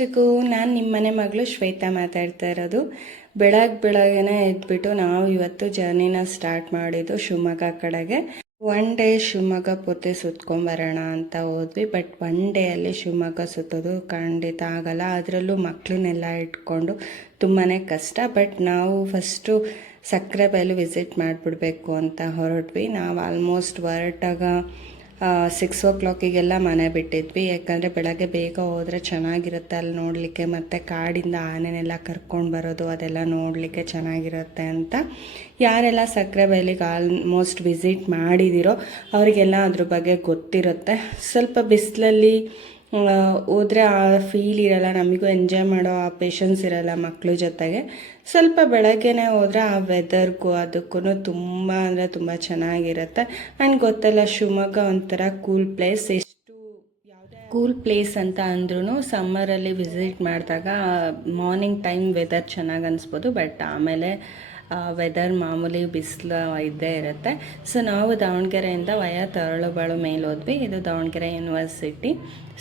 ಎಲ್ರಿಗೂ ನಾನು ನಿಮ್ಮ ಮನೆ ಮಗಳು ಶ್ವೇತಾ ಮಾತಾಡ್ತಾ ಇರೋದು. ಬೆಳಗ್ಗೆನೇ ಎದ್ಬಿಟ್ಟು ನಾವು ಇವತ್ತು ಜರ್ನಿನ ಸ್ಟಾರ್ಟ್ ಮಾಡಿದ್ದು ಶಿವಮೊಗ್ಗ ಕಡೆಗೆ. ಒನ್ ಡೇ ಶಿವಮೊಗ್ಗ ಪೂರ್ತಿ ಸುತ್ಕೊಂಬರೋಣ ಅಂತ ಹೋದ್ವಿ. ಬಟ್ ಒನ್ ಡೇ ಅಲ್ಲಿ ಶಿವಮೊಗ್ಗ ಸುತ್ತೋದು ಖಂಡಿತ ಆಗಲ್ಲ, ಅದರಲ್ಲೂ ಮಕ್ಕಳನ್ನೆಲ್ಲ ಇಟ್ಕೊಂಡು ತುಂಬಾ ಕಷ್ಟ. ಬಟ್ ನಾವು ಫಸ್ಟು ಸಕ್ಕರೆಬೈಲು ವಿಸಿಟ್ ಮಾಡಿಬಿಡ್ಬೇಕು ಅಂತ ಹೊರಟ್ವಿ. ನಾವು ಆಲ್ಮೋಸ್ಟ್ ಹೊರಟಾಗ 6 o'clock ಮನೆ ಬಿಟ್ಟಿದ್ವಿ. ಯಾಕಂದರೆ ಬೆಳಗ್ಗೆ ಬೇಗ ಹೋದರೆ ಚೆನ್ನಾಗಿರುತ್ತೆ ಅಲ್ಲಿ ನೋಡಲಿಕ್ಕೆ, ಮತ್ತು ಕಾಡಿಂದ ಆನೆನೆಲ್ಲ ಕರ್ಕೊಂಡು ಬರೋದು ಅದೆಲ್ಲ ನೋಡಲಿಕ್ಕೆ ಚೆನ್ನಾಗಿರುತ್ತೆ ಅಂತ. ಯಾರೆಲ್ಲ ಸಕ್ಕರೆಬೈಲಿಗೆ ಆಲ್ಮೋಸ್ಟ್ ವಿಸಿಟ್ ಮಾಡಿದಿರೋ ಅವರಿಗೆಲ್ಲ ಅದ್ರ ಬಗ್ಗೆ ಗೊತ್ತಿರುತ್ತೆ. ಸ್ವಲ್ಪ ಬಿಸಿಲಲ್ಲಿ ಹೋದರೆ ಆ ಫೀಲ್ ಇರಲ್ಲ, ನಮಗೂ ಎಂಜಾಯ್ ಮಾಡೋ ಆ ಪೇಷನ್ಸ್ ಇರಲ್ಲ ಮಕ್ಕಳು ಜೊತೆಗೆ. ಸ್ವಲ್ಪ ಬೆಳಗ್ಗೆನೇ ಹೋದರೆ ಆ ವೆದರ್ಗೂ ಅದಕ್ಕೂ ತುಂಬ ಅಂದರೆ ತುಂಬ ಚೆನ್ನಾಗಿರುತ್ತೆ. ಆ್ಯಂಡ್ ಗೊತ್ತಲ್ಲ, ಶಿವಮೊಗ್ಗ ಒಂಥರ ಕೂಲ್ ಪ್ಲೇಸ್. ಎಷ್ಟು ಕೂಲ್ ಪ್ಲೇಸ್ ಅಂತ ಅಂದ್ರೂ ಸಮ್ಮರಲ್ಲಿ ವಿಸಿಟ್ ಮಾಡಿದಾಗ ಮಾರ್ನಿಂಗ್ ಟೈಮ್ ವೆದರ್ ಚೆನ್ನಾಗಿ ಅನಿಸ್ಬೋದು, ಬಟ್ ಆಮೇಲೆ ವೆದರ್ ಮಾಮೂಲಿ ಬಿಸಿಲು ಇದ್ದೇ ಇರುತ್ತೆ. ಸೊ ನಾವು ದಾವಣಗೆರೆಯಿಂದ ವಯಾ ತರಳಬಾಳು ಮೇಲೆ ಹೋದ್ವಿ. ಇದು ದಾವಣಗೆರೆ ಯೂನಿವರ್ಸಿಟಿ.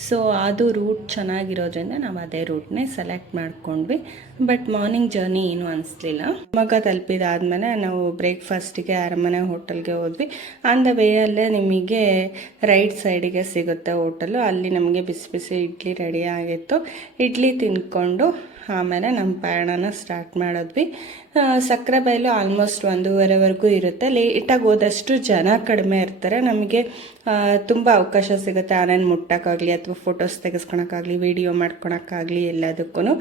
ಸೊ ಅದು ರೂಟ್ ಚೆನ್ನಾಗಿರೋದ್ರಿಂದ ನಾವು ಅದೇ ರೂಟ್ನೇ ಸೆಲೆಕ್ಟ್ ಮಾಡ್ಕೊಂಡ್ವಿ. ಬಟ್ ಮಾರ್ನಿಂಗ್ ಜರ್ನಿ ಏನೂ ಅನಿಸ್ಲಿಲ್ಲ. ಶಿವಮೊಗ್ಗ ತಲುಪಿದಾದ್ಮೇಲೆ ನಾವು ಬ್ರೇಕ್ಫಾಸ್ಟಿಗೆ ಅರಮನೆ ಹೋಟೆಲ್ಗೆ ಹೋದ್ವಿ. ಆನ್ ದ ವೇಯಲ್ಲೇ ನಿಮಗೆ ರೈಟ್ ಸೈಡಿಗೆ ಸಿಗುತ್ತೆ ಹೋಟೆಲು. ಅಲ್ಲಿ ನಮಗೆ ಬಿಸಿ ಬಿಸಿ ಇಡ್ಲಿ ರೆಡಿ ಆಗಿತ್ತು. ಇಡ್ಲಿ ತಿಂದ್ಕೊಂಡು ಆಮೇಲೆ ನಮ್ಮ ಪ್ರಯಾಣನ ಸ್ಟಾರ್ಟ್ ಮಾಡಿದ್ವಿ. ಸಕ್ಕರೆಬೈಲು ಆಲ್ಮೋಸ್ಟ್ 1:30ವರೆಗೂ ಇರುತ್ತೆ. ಲೇಟಾಗಿ ಹೋದಷ್ಟು ಜನ ಕಡಿಮೆ ಇರ್ತಾರೆ. ನಮಗೆ ತುಂಬ ಅವಕಾಶ ಸಿಗುತ್ತೆ ಆನೇನು ಮುಟ್ಟೋಕ್ಕಾಗಲಿ ಅಥವಾ ಫೋಟೋಸ್ ತೆಗೆಸ್ಕೊಳಕ್ಕಾಗಲಿ, ವಿಡಿಯೋ ಮಾಡ್ಕೊಳಕ್ಕಾಗಲಿ ಎಲ್ಲದಕ್ಕೂ.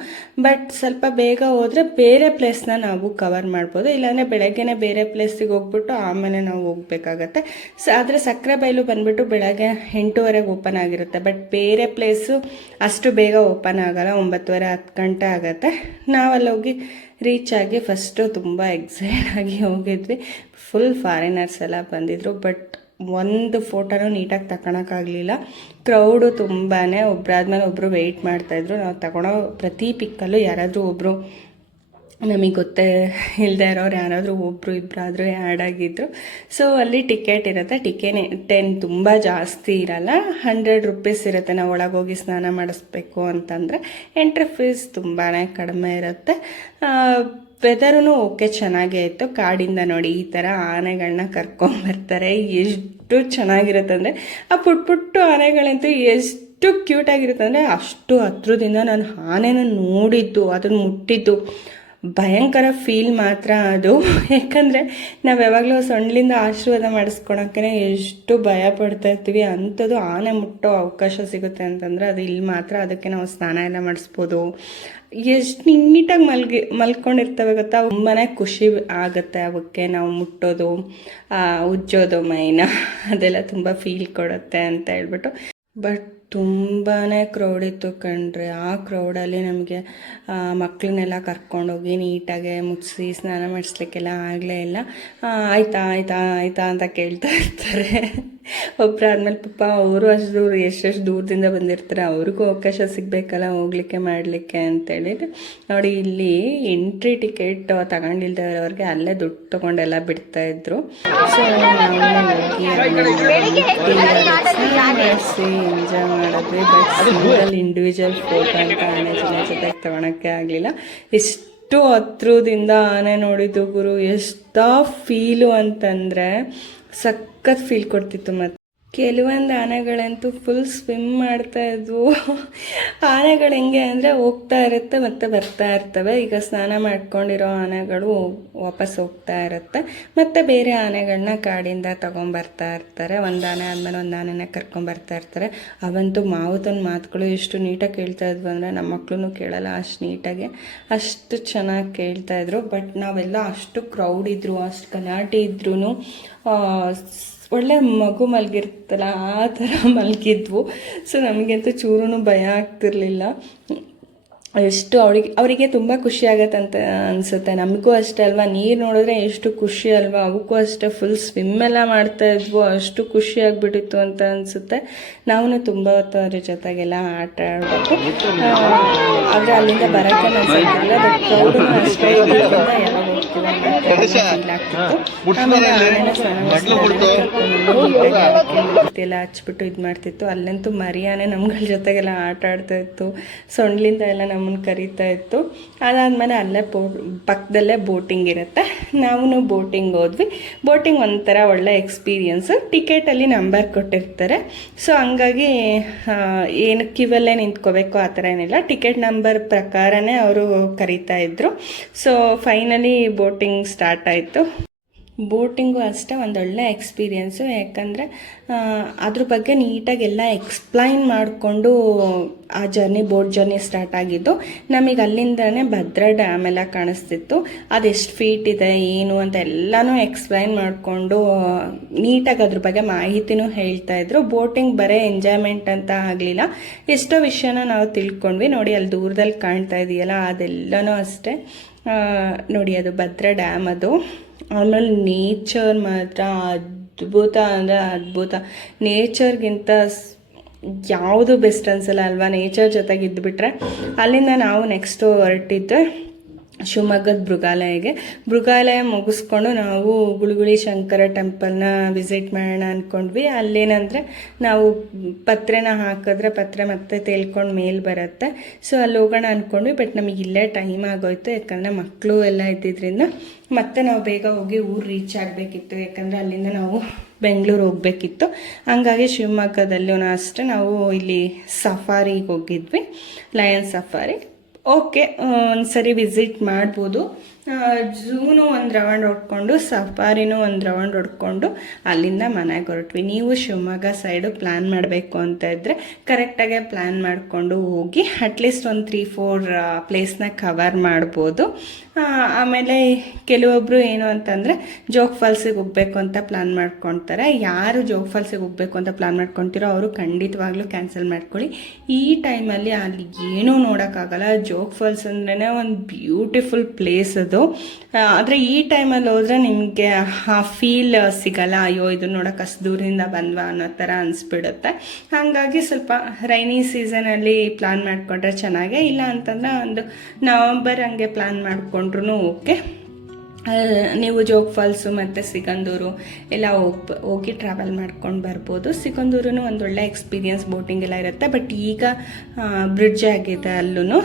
ಬಟ್ ಸ್ವಲ್ಪ ಬೇಗ ಹೋದರೆ ಬೇರೆ ಪ್ಲೇಸ್ನ ನಾವು ಕವರ್ ಮಾಡ್ಬೋದು. ಇಲ್ಲಾಂದರೆ ಬೆಳಗ್ಗೆನೇ ಬೇರೆ ಪ್ಲೇಸಿಗೆ ಹೋಗ್ಬಿಟ್ಟು ಆಮೇಲೆ ನಾವು ಹೋಗ್ಬೇಕಾಗತ್ತೆ. ಆದರೆ ಸಕ್ಕರೆಬೈಲು ಬಂದುಬಿಟ್ಟು ಬೆಳಗ್ಗೆ 8:30 ಓಪನ್ ಆಗಿರುತ್ತೆ. ಬಟ್ ಬೇರೆ ಪ್ಲೇಸು ಅಷ್ಟು ಬೇಗ ಓಪನ್ ಆಗೋಲ್ಲ, 9:30-10 ಗಂಟೆ ಆಗುತ್ತೆ. ನಾವಲ್ಲಿ ಹೋಗಿ ರೀಚ್ ಆಗಿ ಫಸ್ಟು ತುಂಬ ಎಕ್ಸೈಟ್ ಆಗಿ ಹೋಗಿದ್ವಿ. ಫುಲ್ ಫಾರಿನರ್ಸ್ ಎಲ್ಲ ಬಂದಿದ್ದರು. ಬಟ್ ಒಂದು ಫೋಟೋನೂ ನೀಟಾಗಿ ತಗೊಳಕ್ಕಾಗಲಿಲ್ಲ. ಕ್ರೌಡು ತುಂಬಾ, ಒಬ್ಬರಾದ್ಮೇಲೆ ಒಬ್ಬರು ವೆಯ್ಟ್ ಮಾಡ್ತಾಯಿದ್ರು. ನಾವು ತಗೊಳ್ಳೋ ಪ್ರತಿ ಪಿಕ್ಕಲ್ಲೂ ಯಾರಾದರೂ ಒಬ್ಬರು ನಮಗೆ ಗೊತ್ತೇ ಇಲ್ಲದೆ ಇರೋರು ಯಾರಾದರೂ ಒಬ್ಬರು ಇಬ್ಬರಾದರೂ ಆ್ಯಡ್ ಆಗಿದ್ದರು. ಸೊ ಅಲ್ಲಿ ಟಿಕೆಟ್ ಇರುತ್ತೆ. ಟಿಕೆಟ್ ತುಂಬ ಜಾಸ್ತಿ ಇರಲ್ಲ, 100 ರೂಪೀಸ್ ಇರುತ್ತೆ. ನಾವು ಒಳಗೋಗಿ ಸ್ನಾನ ಮಾಡಿಸ್ಬೇಕು ಅಂತಂದರೆ. ಎಂಟ್ರಿ ಫೀಸ್ ತುಂಬಾ ಕಡಿಮೆ ಇರುತ್ತೆ. ವೆದರೂ ಓಕೆ ಚೆನ್ನಾಗೇ ಇತ್ತು. ಕಾಡಿಂದ ನೋಡಿ ಈ ಥರ ಆನೆಗಳನ್ನ ಕರ್ಕೊಂಬರ್ತಾರೆ. ಎಷ್ಟು ಚೆನ್ನಾಗಿರುತ್ತೆ ಅಂದರೆ ಆ ಪುಟ್ಟು ಆನೆಗಳಂತೂ ಎಷ್ಟು ಕ್ಯೂಟಾಗಿರುತ್ತೆ ಅಂದರೆ, ಅಷ್ಟು ಹತ್ರದಿಂದ ನಾನು ಆನೆನ ನೋಡಿದ್ದು, ಅದನ್ನು ಮುಟ್ಟಿದ್ದು ಭಯಂಕರ ಫೀಲ್ ಮಾತ್ರ ಅದು. ಯಾಕಂದರೆ ನಾವು ಯಾವಾಗಲೂ ಸೊಂಡ್ಲಿಂದ ಆಶೀರ್ವಾದ ಮಾಡಿಸ್ಕೊಳಕ್ಕೆ ಎಷ್ಟು ಭಯ ಪಡ್ತಾ ಇರ್ತೀವಿ. ಅಂಥದ್ದು ಆನೆ ಮುಟ್ಟೋ ಅವಕಾಶ ಸಿಗುತ್ತೆ ಅಂತಂದರೆ ಅದು ಇಲ್ಲಿ ಮಾತ್ರ. ಅದಕ್ಕೆ ನಾವು ಸ್ನಾನ ಎಲ್ಲ ಮಾಡಿಸ್ಬೋದು. ಎಷ್ಟು ನೀಟಾಗಿ ಮಲ್ಕೊಂಡಿರ್ತವೆ ಗೊತ್ತಾ. ತುಂಬಾ ಖುಷಿ ಆಗುತ್ತೆ ಅವಕ್ಕೆ ನಾವು ಮುಟ್ಟೋದು, ಉಜ್ಜೋದು ಮೈನ, ಅದೆಲ್ಲ ತುಂಬ ಫೀಲ್ ಕೊಡುತ್ತೆ ಅಂತ ಹೇಳ್ಬಿಟ್ಟು. ಬಟ್ ತುಂಬಾ ಕ್ರೌಡ್ ಇತ್ತು ಕಣ್ರಿ. ಆ ಕ್ರೌಡಲ್ಲಿ ನಮಗೆ ಮಕ್ಕಳನ್ನೆಲ್ಲ ಕರ್ಕೊಂಡೋಗಿ ನೀಟಾಗೆ ಮುಚ್ಚಿಸಿ ಸ್ನಾನ ಮಾಡಿಸ್ಲಿಕ್ಕೆಲ್ಲ ಆಗಲೇ ಇಲ್ಲ. ಆಯ್ತಾ ಅಂತ ಕೇಳ್ತಾ ಇರ್ತಾರೆ ಒಬ್ಬರಾದ್ಮೇಲೆ. ಪಾಪ ಅವರು ಅಷ್ಟು ಎಷ್ಟೆಷ್ಟು ದೂರದಿಂದ ಬಂದಿರ್ತಾರೆ, ಅವ್ರಿಗೂ ಅವಕಾಶ ಸಿಗಬೇಕಲ್ಲ ಹೋಗ್ಲಿಕ್ಕೆ ಮಾಡಲಿಕ್ಕೆ ಅಂತೇಳಿದ್ರೆ. ನೋಡಿ, ಇಲ್ಲಿ ಎಂಟ್ರಿ ಟಿಕೆಟ್ ತಗೊಂಡಿಲ್ದವ್ರಿಗೆ ಅಲ್ಲೇ ದುಡ್ಡು ತೊಗೊಂಡೆಲ್ಲ ಬಿಡ್ತಾಯಿದ್ರು. ಸೊ ನಾವು ಮಾಡಿಸಿ ಎಂಜಾಯ್ ಮಾಡಿದ್ವಿ. ಬಟ್ ಸಿಂಗಲ್ ಇಂಡಿವಿಜುವಲ್ ಫೋಟೋ ಅಂತ ಆನೆ ಜೊತೆಗೆ ತೊಗೊಳಕ್ಕೆ ಆಗಲಿಲ್ಲ. ಎಷ್ಟು ಹತ್ರದಿಂದ ಆನೆ ನೋಡಿದ್ದು ಗುರು, ಎಷ್ಟು ಫೀಲು ಅಂತಂದರೆ ಸಖತ್ ಫೀಲ್ ಕೊಡ್ತಿತ್ತು. ಮತ್ತು ಕೆಲವೊಂದು ಆನೆಗಳಂತೂ ಫುಲ್ ಸ್ವಿಮ್ ಮಾಡ್ತಾಯಿದ್ವು. ಆನೆಗಳು ಹೆಂಗೆ ಅಂದರೆ ಹೋಗ್ತಾ ಇರುತ್ತೆ ಮತ್ತು ಬರ್ತಾ ಇರ್ತವೆ. ಈಗ ಸ್ನಾನ ಮಾಡ್ಕೊಂಡಿರೋ ಆನೆಗಳು ವಾಪಸ್ ಹೋಗ್ತಾ ಇರುತ್ತೆ, ಮತ್ತು ಬೇರೆ ಆನೆಗಳನ್ನ ಕಾಡಿಂದ ತೊಗೊಂಬರ್ತಾ ಇರ್ತಾರೆ. ಒಂದು ಆನೆ ಆದಮೇಲೆ ಒಂದು ಆನೆನ ಕರ್ಕೊಂಬರ್ತಾ ಇರ್ತಾರೆ. ಅವಂತೂ ಮಾವುತನ ಮಾತುಗಳು ಎಷ್ಟು ನೀಟಾಗಿ ಕೇಳ್ತಾ ಇದ್ವು ಅಂದರೆ ನಮ್ಮ ಮಕ್ಕಳು ಕೇಳಲ್ಲ ಅಷ್ಟು ನೀಟಾಗಿ, ಅಷ್ಟು ಚೆನ್ನಾಗಿ ಕೇಳ್ತಾಯಿದ್ರು. ಬಟ್ ನಾವೆಲ್ಲ ಅಷ್ಟು ಕ್ರೌಡ್ ಇದ್ದರು, ಅಷ್ಟು ಗಲಾಟೆ ಇದ್ರೂ ಒಳ್ಳೆ ಮಗು ಮಲಗಿರ್ತಲ್ಲ ಆ ಥರ ಮಲಗಿದ್ವು. ಸೊ ನಮಗಂತೂ ಚೂರೂ ಭಯ ಆಗ್ತಿರ್ಲಿಲ್ಲ. ಎಷ್ಟು ಅವರಿಗೆ ತುಂಬ ಖುಷಿ ಆಗತ್ತಂತ ಅನಿಸುತ್ತೆ. ನಮಗೂ ಅಷ್ಟೇ ಅಲ್ವಾ, ನೀರು ನೋಡಿದ್ರೆ ಎಷ್ಟು ಖುಷಿ ಅಲ್ವಾ, ಅವಕ್ಕೂ ಅಷ್ಟೇ ಫುಲ್ ಸ್ವಿಮ್ಮೆಲ್ಲ ಮಾಡ್ತಾಯಿದ್ವು. ಅಷ್ಟು ಖುಷಿ ಆಗಿಬಿಟ್ಟಿತ್ತು ಅಂತ ಅನಿಸುತ್ತೆ. ನಾವು ತುಂಬ ಹೊತ್ತು ಅದ್ರ ಜೊತೆಗೆಲ್ಲ ಆಟ ಆಡಬೇಕು. ಆದರೆ ಅಲ್ಲಿಂದ ಬರೋಕ್ಕೆ ಅನಿಸುತ್ತಿಲ್ಲ. ಬಟ್ ಕ್ರೌಡೂ ಅಷ್ಟೇ ಇರೋದ್ರಿಂದ ಯಾವಾಗ ಹೋಗ್ತೀವಿ ಅನ್ನೋ ಫೀಲ್ ಆಗ್ತಿತ್ತು. ಆಮೇಲೆ ಆನೆನ ಸ್ನಾನ ಮಾಡಿಸ್ಕೊಂಡು ಎಲ್ಲ ಹಚ್ಬಿಟ್ಟು ಇದು ಮಾಡ್ತಿತ್ತು. ಅಲ್ಲಂತೂ ಮರಿಯಾನೆ ನಮ್ಗಳ ಜೊತೆಗೆಲ್ಲ ಆಟ ಆಡ್ತಾ ಇತ್ತು, ಸೊಂಡ್ಲಿಂದ ಎಲ್ಲ ನಮ್ಮನ್ನು ಕರೀತಾ ಇತ್ತು. ಅದಾದಮೇಲೆ ಅಲ್ಲೇ ಪಕ್ಕದಲ್ಲೇ ಬೋಟಿಂಗ್ ಇರುತ್ತೆ, ನಾವು ಬೋಟಿಂಗ್ ಹೋದ್ವಿ. ಬೋಟಿಂಗ್ ಒಂಥರ ಒಳ್ಳೆ ಎಕ್ಸ್ಪೀರಿಯನ್ಸು. ಟಿಕೆಟಲ್ಲಿ ನಂಬರ್ ಕೊಟ್ಟಿರ್ತಾರೆ, ಸೊ ಹಂಗಾಗಿ ಏನು ಕ್ಯೂವಲ್ಲೇ ನಿಂತ್ಕೋಬೇಕು ಆ ಥರ ಏನಿಲ್ಲ, ಟಿಕೆಟ್ ನಂಬರ್ ಪ್ರಕಾರನೇ ಅವರು ಕರೀತಾ ಇದ್ರು. ಸೊ ಫೈನಲಿ ಬೋಟಿಂಗ್ ಸ್ಟಾರ್ಟ್ ಆಯಿತು. ಬೋಟಿಂಗು ಅಷ್ಟೇ ಒಂದೊಳ್ಳೆ ಎಕ್ಸ್ಪೀರಿಯೆನ್ಸು, ಯಾಕಂದರೆ ಅದ್ರ ಬಗ್ಗೆ ನೀಟಾಗಿ ಎಲ್ಲ ಎಕ್ಸ್ಪ್ಲೈನ್ ಮಾಡಿಕೊಂಡು ಆ ಬೋಟ್ ಜರ್ನಿ ಸ್ಟಾರ್ಟ್ ಆಗಿದ್ದು. ನಮಗೆ ಅಲ್ಲಿಂದನೇ ಭದ್ರಾ ಡ್ಯಾಮ್ ಎಲ್ಲ ಕಾಣಿಸ್ತಿತ್ತು, ಅದೆಷ್ಟು ಫೀಟ್ ಇದೆ ಏನು ಅಂತ ಎಲ್ಲನೂ ಎಕ್ಸ್ಪ್ಲೈನ್ ಮಾಡಿಕೊಂಡು ನೀಟಾಗಿ ಅದ್ರ ಬಗ್ಗೆ ಮಾಹಿತಿನೂ ಹೇಳ್ತಾಯಿದ್ರು. ಬೋಟಿಂಗ್ ಬರೀ ಎಂಜಾಯ್ಮೆಂಟ್ ಅಂತ ಆಗಲಿಲ್ಲ, ಎಷ್ಟೋ ವಿಷಯನ ನಾವು ತಿಳ್ಕೊಂಡ್ವಿ. ನೋಡಿ ಅಲ್ಲಿ ದೂರದಲ್ಲಿ ಕಾಣ್ತಾ ಇದೆಯಲ್ಲ ಅದೆಲ್ಲನೂ ಅಷ್ಟೇ. ನೋಡಿ ಅದು ಭದ್ರಾ ಡ್ಯಾಮ್ ಅದು. ಆಮೇಲೆ ನೇಚರ್ ಮಾತ್ರ ಅದ್ಭುತ ಅಂದರೆ ಅದ್ಭುತ. ನೇಚರ್ಗಿಂತ ಯಾವುದು ಬೆಸ್ಟ್ ಅನ್ಸಲ್ಲ ಅಲ್ವಾ, ನೇಚರ್ ಜೊತೆಗೆ ಇದ್ದುಬಿಟ್ರೆ. ಅಲ್ಲಿಂದ ನಾವು ನೆಕ್ಸ್ಟು ಹೊರಟಿದ್ದೆ ಶಿವಮೊಗ್ಗದ ಮೃಗಾಲಯ ಮುಗಿಸ್ಕೊಂಡು ನಾವು ಗುಳುಗುಳಿ ಶಂಕರ ಟೆಂಪಲ್ನ ವಿಸಿಟ್ ಮಾಡೋಣ ಅಂದ್ಕೊಂಡ್ವಿ. ಅಲ್ಲೇನಂದರೆ ನಾವು ಪತ್ರೆನ ಹಾಕಿದ್ರೆ ಪತ್ರೆ ಮತ್ತೆ ತೇಲ್ಕೊಂಡು ಮೇಲೆ ಬರುತ್ತೆ, ಸೊ ಅಲ್ಲಿ ಹೋಗೋಣ ಅಂದ್ಕೊಂಡ್ವಿ. ಬಟ್ ನಮಗೆ ಇಲ್ಲೇ ಟೈಮ್ ಆಗೋಯ್ತು, ಯಾಕಂದರೆ ಮಕ್ಕಳು ಎಲ್ಲ ಇದ್ದಿದ್ದರಿಂದ. ಮತ್ತೆ ನಾವು ಬೇಗ ಹೋಗಿ ಊರು ರೀಚ್ ಆಗಬೇಕಿತ್ತು, ಯಾಕಂದರೆ ಅಲ್ಲಿಂದ ನಾವು ಬೆಂಗಳೂರು ಹೋಗಬೇಕಿತ್ತು. ಹಂಗಾಗಿ ಶಿವಮೊಗ್ಗದಲ್ಲೂ ಅಷ್ಟೇ ನಾವು ಇಲ್ಲಿ ಸಫಾರಿಗೆ ಹೋಗಿದ್ವಿ, ಲಯನ್ ಸಫಾರಿ. ಓಕೆ, ಒಂದ್ಸರಿ ವಿಸಿಟ್ ಮಾಡ್ಬೋದು. ಝೂನು ಒಂದು ರೌಂಡ್ ಹೊಡ್ಕೊಂಡು ಸಫಾರಿನೂ ಒಂದು ರೌಂಡ್ ಹೊಡ್ಕೊಂಡು ಅಲ್ಲಿಂದ ಮನೆಗೆ ಹೊರಟ್ವಿ. ನೀವು ಶಿವಮೊಗ್ಗ ಸೈಡು ಪ್ಲ್ಯಾನ್ ಮಾಡಬೇಕು ಅಂತ ಇದ್ದರೆ ಕರೆಕ್ಟಾಗೆ ಪ್ಲ್ಯಾನ್ ಮಾಡಿಕೊಂಡು ಹೋಗಿ ಅಟ್ಲೀಸ್ಟ್ ಒಂದು 3-4 ಪ್ಲೇಸ್ನ ಕವರ್ ಮಾಡ್ಬೋದು. ಆಮೇಲೆ ಕೆಲವೊಬ್ಬರು ಏನು ಅಂತಂದರೆ ಜೋಗ್ ಫಾಲ್ಸಿಗೆ ಹೋಗಬೇಕು ಅಂತ ಪ್ಲ್ಯಾನ್ ಮಾಡ್ಕೊತಾರೆ. ಯಾರು ಜೋಗ್ ಫಾಲ್ಸಿಗೆ ಹೋಗಬೇಕು ಅಂತ ಪ್ಲ್ಯಾನ್ ಮಾಡ್ಕೊತಿರೋ ಅವರು ಖಂಡಿತವಾಗ್ಲೂ ಕ್ಯಾನ್ಸಲ್ ಮಾಡ್ಕೊಳ್ಳಿ. ಈ ಟೈಮಲ್ಲಿ ಅಲ್ಲಿ ಏನೂ ನೋಡೋಕ್ಕಾಗಲ್ಲ. ಜೋಗ್ ಫಾಲ್ಸ್ ಅಂದ್ರೇ ಒಂದು ಬ್ಯೂಟಿಫುಲ್ ಪ್ಲೇಸ್ ಅದು. ಆದರೆ ಈ ಟೈಮಲ್ಲಿ ಹೋದರೆ ನಿಮಗೆ ಆ ಫೀಲ್ ಸಿಗಲ್ಲ. ಅಯ್ಯೋ ಇದು ನೋಡೋಕೆ ಅಷ್ಟು ದೂರದಿಂದ ಬಂದ್ವಾ ಅನ್ನೋ ಥರ ಅನಿಸ್ಬಿಡುತ್ತೆ. ಹಾಗಾಗಿ ಸ್ವಲ್ಪ ರೈನಿ ಸೀಸನಲ್ಲಿ ಪ್ಲ್ಯಾನ್ ಮಾಡಿಕೊಂಡ್ರೆ ಚೆನ್ನಾಗೇ. ಇಲ್ಲ ಅಂತಂದರೆ ಒಂದು ನವಂಬರ್ ಹಂಗೆ ಪ್ಲ್ಯಾನ್ ಮಾಡಿಕೊಂಡ್ರು ಓಕೆ. ನೀವು ಜೋಗ್ ಫಾಲ್ಸು ಮತ್ತು ಸಿಗಂದೂರು ಎಲ್ಲ ಹೋಗಿ ಟ್ರಾವೆಲ್ ಮಾಡ್ಕೊಂಡು ಬರ್ಬೋದು. ಸಿಗಂದೂರು ಒಂದೊಳ್ಳೆ ಎಕ್ಸ್ಪೀರಿಯನ್ಸ್, ಬೋಟಿಂಗ್ ಎಲ್ಲ ಇರುತ್ತೆ. ಬಟ್ ಈಗ ಬ್ರಿಡ್ಜ್ ಆಗಿದೆ, ಅಲ್ಲೂ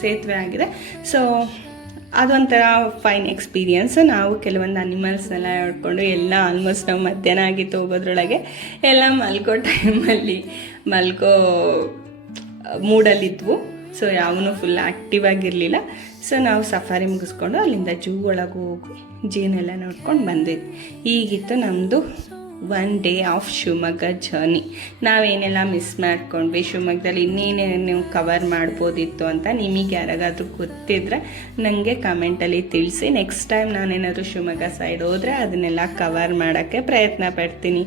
ಸೇತುವೆ ಆಗಿದೆ. ಸೊ ಅದೊಂಥರ ಫೈನ್ ಎಕ್ಸ್ಪೀರಿಯನ್ಸ್. ನಾವು ಕೆಲವೊಂದು ಅನಿಮಲ್ಸ್ನೆಲ್ಲ ಹಿಡ್ಕೊಂಡು ಎಲ್ಲ ಆಲ್ಮೋಸ್ಟ್ ನಾವು ಮಧ್ಯಾಹ್ನ ಆಗಿತ್ತು ಹೋಗೋದ್ರೊಳಗೆ ಎಲ್ಲ ಟೈಮಲ್ಲಿ ಮಲ್ಕೋ ಮೂಡಲ್ಲಿದ್ವು. ಸೊ ಯಾವನು ಫುಲ್ ಆ್ಯಕ್ಟಿವ್ ಆಗಿರಲಿಲ್ಲ. ಸೊ ನಾವು ಸಫಾರಿ ಮುಗಿಸ್ಕೊಂಡು ಅಲ್ಲಿಂದ ಝೂ ಒಳಗೆ ಹೋಗಿ ಜೀನೆಲ್ಲ ನೋಡ್ಕೊಂಡು ಬಂದ್ವಿ. ಹೀಗಿತ್ತು ನಮ್ಮದು 1 ಡೇ ಆಫ್ ಶಿವಮೊಗ್ಗ ಜರ್ನಿ. ನಾವೇನೆಲ್ಲ ಮಿಸ್ ಮಾಡ್ಕೊಂಡ್ವಿ, ಶಿವಮೊಗ್ಗದಲ್ಲಿ ಇನ್ನೇನೇನು ಕವರ್ ಮಾಡ್ಬೋದಿತ್ತು ಅಂತ ನಿಮಗೆ ಯಾರಿಗಾದ್ರೂ ಗೊತ್ತಿದ್ರೆ ನನಗೆ ಕಮೆಂಟಲ್ಲಿ ತಿಳಿಸಿ. ನೆಕ್ಸ್ಟ್ ಟೈಮ್ ನಾನೇನಾದರೂ ಶಿವಮೊಗ್ಗ ಸೈಡ್ ಹೋದರೆ ಅದನ್ನೆಲ್ಲ ಕವರ್ ಮಾಡೋಕ್ಕೆ ಪ್ರಯತ್ನ ಪಡ್ತೀನಿ.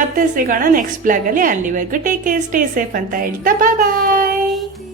ಮತ್ತೆ ಸಿಗೋಣ ನೆಕ್ಸ್ಟ್ ಬ್ಲಾಗಲ್ಲಿ. ಅಲ್ಲಿವರೆಗೂ ಟೇಕ್ ಕೇರ್, ಸ್ಟೇ ಸೇಫ್ ಅಂತ ಹೇಳ್ತಾ ಬಾಯ್.